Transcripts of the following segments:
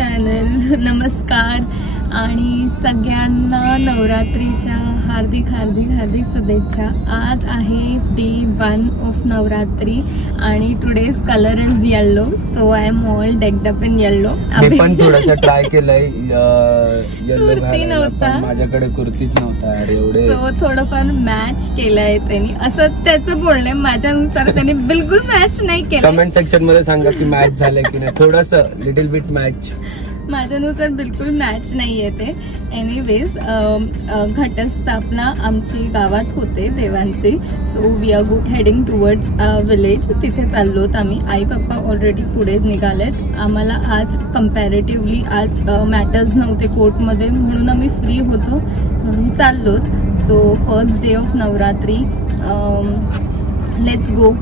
Channel. नमस्कार आणि सगळ्यांना नवरात्रीच्या हार्दिक हार्दिक हार्दिक शुभेच्छा. आज आहे डे 1 ऑफ नवरात्री आणि today's colour is yellow, so I am all decked up in yellow. मी पण थोडासा ट्राय केलंय येलो कुर्ती नव्हता, माझ्याकडे कुर्तीच नव्हता अरे एवढे, सो थोडंफार मॅच केलंय त्यांनी, असं त्याचं बोलणं. माझ्यानुसार त्यांनी बिलकुल मॅच नाही केलं. कमेंट सेक्शन मध्ये सांगा की मॅच झालंय की नाही, थोडस लिटिल बिट मॅच. माझ्यानुसार बिलकुल मॅच नाहीये ते. एनिवेज घटस्थापना आमची गावात होते देवांची, so we are heading towards village. तिथे चाललोत आम्ही. आई पप्पा ऑलरेडी पुढे निघालेत. आम्हाला आज कम्पॅरेटिव्हली आज मॅटर्स नव्हते कोर्टमध्ये, म्हणून आम्ही फ्री होतो म्हणून चाललोत. So first day of Navratri, let's go.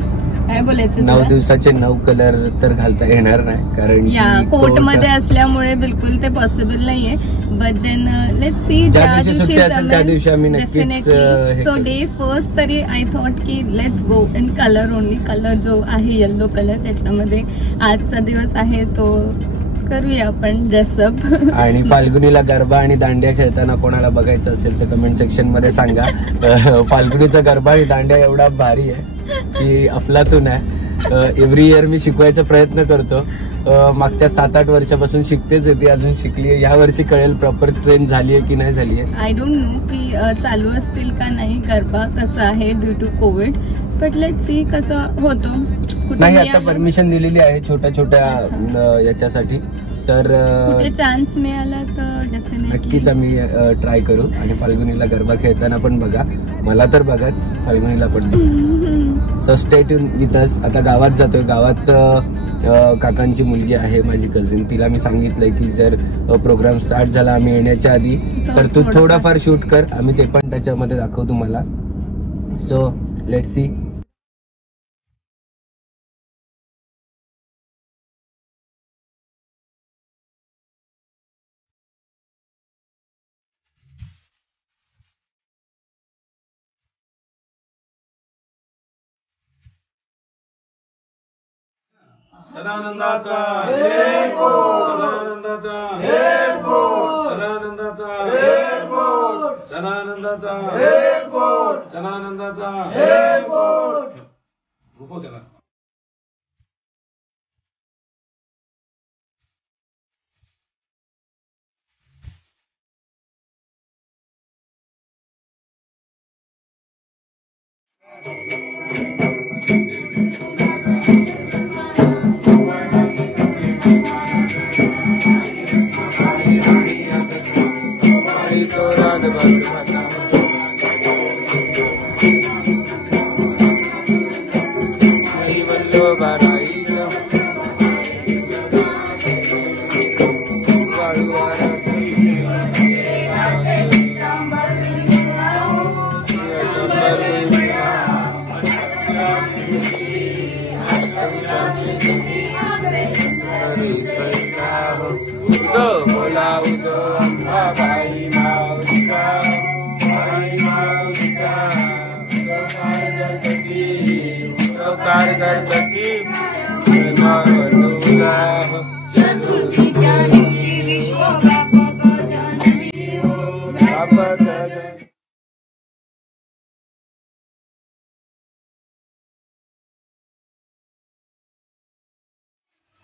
काय बोलायचं? 9 दिवसाचे 9 कलर तर घालता येणार नाही, कारण या कोर्ट मध्ये असल्यामुळे बिलकुल ते पॉसिबल नाहीये. बट देन लेट्स सी, ज्या दिवशी असेल त्या दिवशी आम्ही नक्कीच. सो डे फर्स्ट तरी आय थॉट की let's go in colour only. Colour जो आहे येलो कलर, त्याच्यामध्ये आजचा दिवस आहे तो करूया आपण ड्रेसअप. आणि फाल्गुनीला गरबा आणि दांडिया खेळताना कोणाला बघायचं असेल तर कमेंट सेक्शन मध्ये सांगा. फाल्गुनीचा गरबा आणि दांडिया एवढा भारी आहे की अफलातून आहे. एव्हरी इयर मी शिकवायचा प्रयत्न करतो. मागच्या 7-8 वर्षापासून शिकतेच येते, अजून शिकलीये. या वर्षी कळेल प्रॉपर ट्रेन झालीये की नाही झालीये. आय डोंट नो की चालू असतील का नाही गरबा, कसं आहे due to Covid. But let's see कसं होतो. नाही, आता परमिशन दिलेली आहे छोट्या छोट्या याच्यासाठी, तर चान्स मिळाला तर डेफिनेटली नक्कीच आम्ही ट्राय करू. आणि फाल्गुनीला गरबा खेळताना पण बघा, मला तर बघाच, फाल्गुनीला पण. So stay tune with us. आता गावात जातोय. गावात काकांची मुलगी आहे माझी कझिन, तिला मी सांगितलंय की जर प्रोग्राम स्टार्ट झाला आम्ही येण्याच्या आधी तर तू थोडाफार शूट कर, आम्ही ते पण त्याच्यामध्ये दाखवू तुम्हाला. So let's see. सदानंदाचा एक बोल, सदानंदाचा एक बोल, सदानंदाचा एक बोल, सदानंदाचा एक बोल, सदानंदाचा एक बोल. रुको त्याला.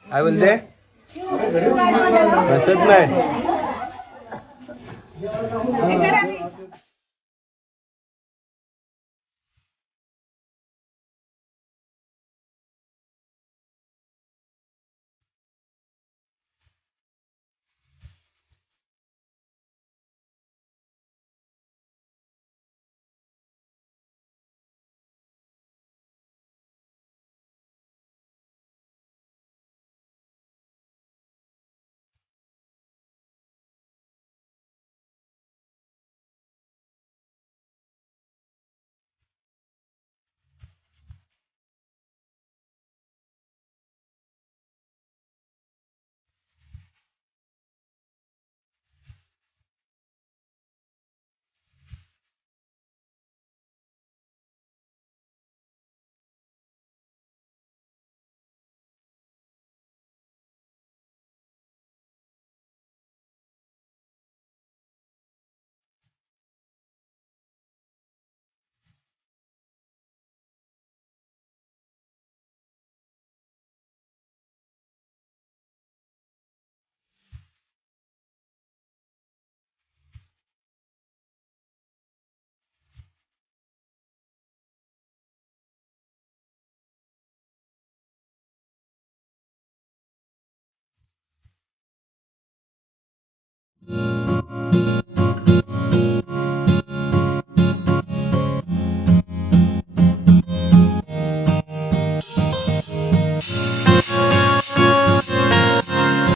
काय बोलते? हसत नाही.